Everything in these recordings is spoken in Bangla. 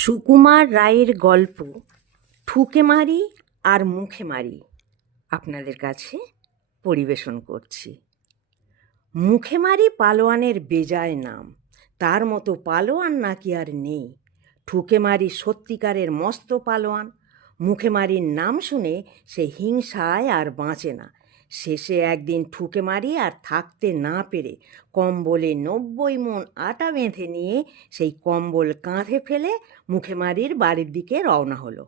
সুকুমার রায়ের গল্প ঠুকে মারি আর মুখে মারি আপনাদের কাছে পরিবেশন করছি। মুখে মারি পালোয়ানের বেজায় নাম, তার মতো পালোয়ান নাকি আর নেই। ঠুকে মারি সত্যিকারের মস্ত পালোয়ান। মুখে মারির নাম শুনে সে হিংসায় আর বাঁচে না। শেষে একদিন ঠুকে মারি আর থাকতে না পেরে কম্বলে 90 মণ আটা বেঁধে নিয়ে সেই কম্বল কাঁধে ফেলে মুখে মারির বাড়ির দিকে রওনা হলো।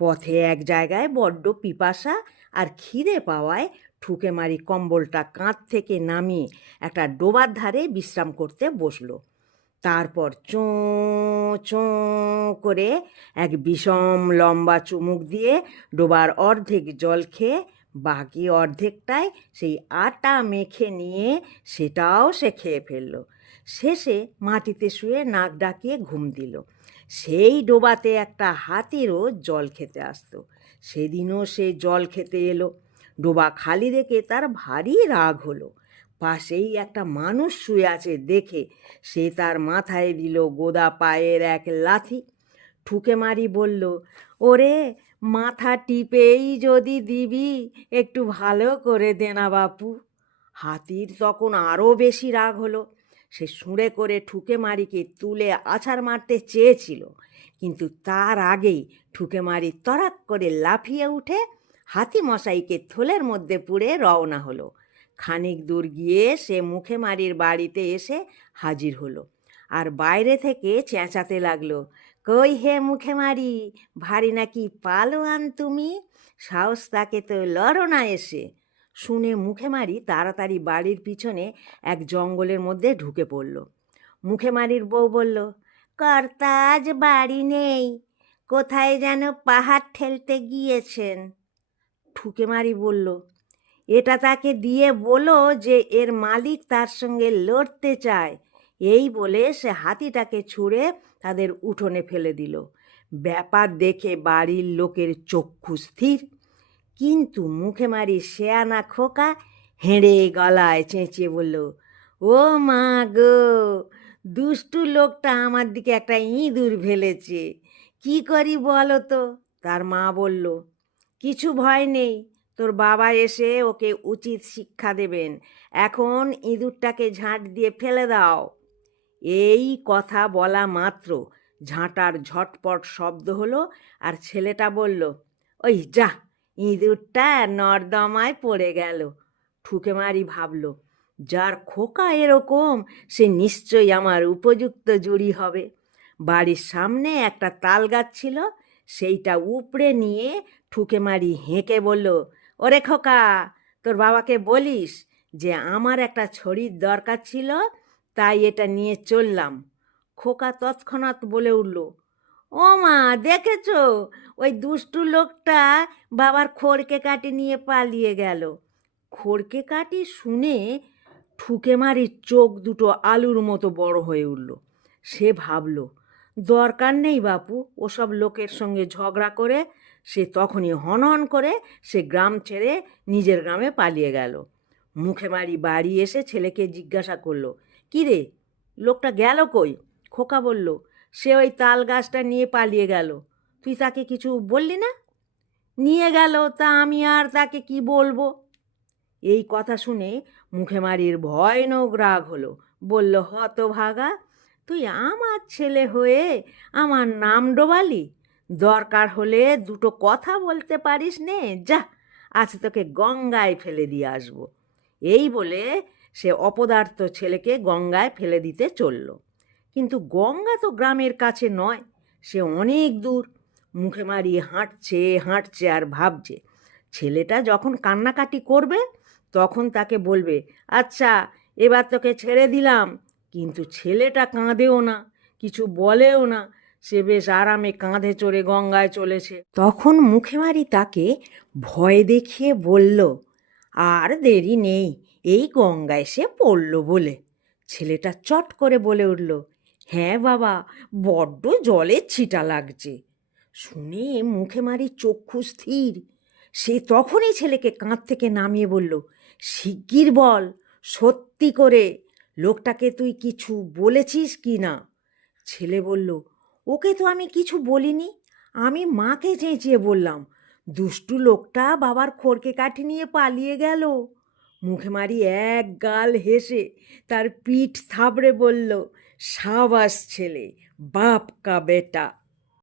পথে এক জায়গায় বড্ড পিপাসা আর খিদে পাওয়ায় ঠুকে মারি কম্বলটা কাঁধ থেকে নামিয়ে একটা ডোবার ধারে বিশ্রাম করতে বসলো। তারপর চোঁ চোঁ করে এক বিষম লম্বা চুমুক দিয়ে ডোবার অর্ধেক জল খেয়ে বাকি অর্ধেকটায় সেই আটা মেখে নিয়ে সেটাও সে খেয়ে ফেলল। শেষে মাটিতে শুয়ে নাক ডাকিয়ে ঘুম দিল। সেই ডোবাতে একটা হাতিরও জল খেতে আসতো। সেদিনও সে জল খেতে এলো। ডোবা খালি দেখে তার ভারী রাগ হলো। পাশেই একটা মানুষ শুয়ে আছে দেখে সে তার মাথায় দিল গোদা পায়ের এক লাথি। ঠুকে মারি বলল, ওরে মাথা টিপেই যদি দিবি একটু ভালো করে দে না বাপু। হাতির তখন আরও বেশি রাগ হলো। সে সুঁড়ে করে ঠুকে মারিকে তুলে আছাড় মারতে চেয়েছিল, কিন্তু তার আগেই ঠুকে মারি তড়াক করে লাফিয়ে উঠে হাতি মশাইকে থলের মধ্যে পুরে রওনা হলো। খানিক দূর গিয়ে সে মুখে মারির বাড়িতে এসে হাজির হলো আর বাইরে থেকে চেঁচাতে লাগলো, কই হে মুখে মারি, ভারী নাকি পালোয়ান তুমি? সাহস তাকে তো লড়ো না এসে। শুনে মুখে মারি তাড়াতাড়ি বাড়ির পিছনে এক জঙ্গলের মধ্যে ঢুকে পড়ল। মুখে মারির বউ বলল, কর্তা আজ বাড়ি নেই, কোথায় যেন পাহাড় ঠেলতে গিয়েছেন। ঠুকে মারি বলল, এটা তাকে দিয়ে বলো যে এর মালিক তার সঙ্গে লড়তে চায়। এই বলে সে হাতিটাকে ছুঁড়ে তাদের উঠোনে ফেলে দিল। ব্যাপার দেখে বাড়ির লোকের চক্ষু স্থির, কিন্তু মুখে মারি শেয়ানা খোকা হেঁড়ে গলায় চেঁচিয়ে বলল, ও মা গো, দুষ্টু লোকটা আমার দিকে একটা ইঁদুর ফেলেছে, কি করি বলো তো? তার মা বলল, কিছু ভয় নেই, তোর বাবা এসে ওকে উচিত শিক্ষা দেবেন। এখন ইঁদুরটাকে ঝাঁট দিয়ে ফেলে দাও। এই কথা বলা মাত্র ঝাঁটার ঝটপট শব্দ হলো আর ছেলেটা বলল, ওই যা, ইঁদুরটা নর্দমায় পড়ে গেল। ঠুকে মারি ভাবল, যার খোকা এরকম সে নিশ্চয়ই আমার উপযুক্ত জুড়ি হবে। বাড়ির সামনে একটা তাল গাছ ছিল, সেইটা উপড়ে নিয়ে ঠুকে মারি হেঁকে বলল, ওরে খোকা, তোর বাবাকে বলিস যে আমার একটা ছড়ির দরকার ছিল, তাই এটা নিয়ে চললাম। খোকা তৎক্ষণাৎ বলে উঠল, ও মা, দেখেছ, ওই দুষ্টু লোকটা বাবার খড়কে কাটি নিয়ে পালিয়ে গেল। খড়কে কাটি শুনে ঠুকে মারি চোখ দুটো আলুর মতো বড় হয়ে উঠল। সে ভাবল, দরকার নেই বাপু ওসব লোকের সঙ্গে ঝগড়া করে। সে তখনই হনহন করে সে গ্রাম ছেড়ে নিজের গ্রামে পালিয়ে গেল। মুখে মারি বাড়ি এসে ছেলেকে জিজ্ঞাসা করলো, কী রে, লোকটা গেল কই? খোকা বলল, সে ওই তাল গাছটা নিয়ে পালিয়ে গেল। তুই তাকে কিছু বললি না? নিয়ে গেল, তা আমি আর তাকে কি বলবো? এই কথা শুনে মুখে মারির ভয়ানক রাগ হলো। বলল, হতভাগা, তুই আমার ছেলে হয়ে আমার নাম ডোবালি? দরকার হলে দুটো কথা বলতে পারিস নে, যা, আজ তোকে গঙ্গায় ফেলে দিয়ে আসবো। এই বলে সে অপদার্থ ছেলেকে গঙ্গায় ফেলে দিতে চলল। কিন্তু গঙ্গা তো গ্রামের কাছে নয়, সে অনেক দূর। মুখে মারি হাঁটছে হাঁটছে আর ভাবছে, ছেলেটা যখন কান্নাকাটি করবে তখন তাকে বলবে, আচ্ছা এবার তোকে ছেড়ে দিলাম। কিন্তু ছেলেটা কাঁদেও না, কিছু বলেও না, সে বেশ আরামে কাঁধে চড়ে গঙ্গায় চলেছে। তখন মুখে মারি তাকে ভয় দেখিয়ে বলল, আর দেরি নেই, এই গঙ্গায় সে পড়ল বলে। ছেলেটা চট করে বলে উঠল, হ্যাঁ বাবা, বড্ড জলের ছিটা লাগছে। শুনে মুখে মারি চক্ষু স্থির। সে তখনই ছেলেকে কাঁধ থেকে নামিয়ে বলল, শিগগির বল, সত্যি করে, লোকটাকে তুই কিছু বলেছিস কি না? ছেলে বলল, ওকে তো আমি কিছু বলিনি। আমি মাকে চেঁচিয়ে বললাম, দুষ্টু লোকটা বাবার খড়কে কাঠি নিয়ে পালিয়ে গেল। মুখে মারি এক গাল হেসে তার পিঠ থাবড়ে বলল, সাবাস ছেলে, বাপ কা বেটা।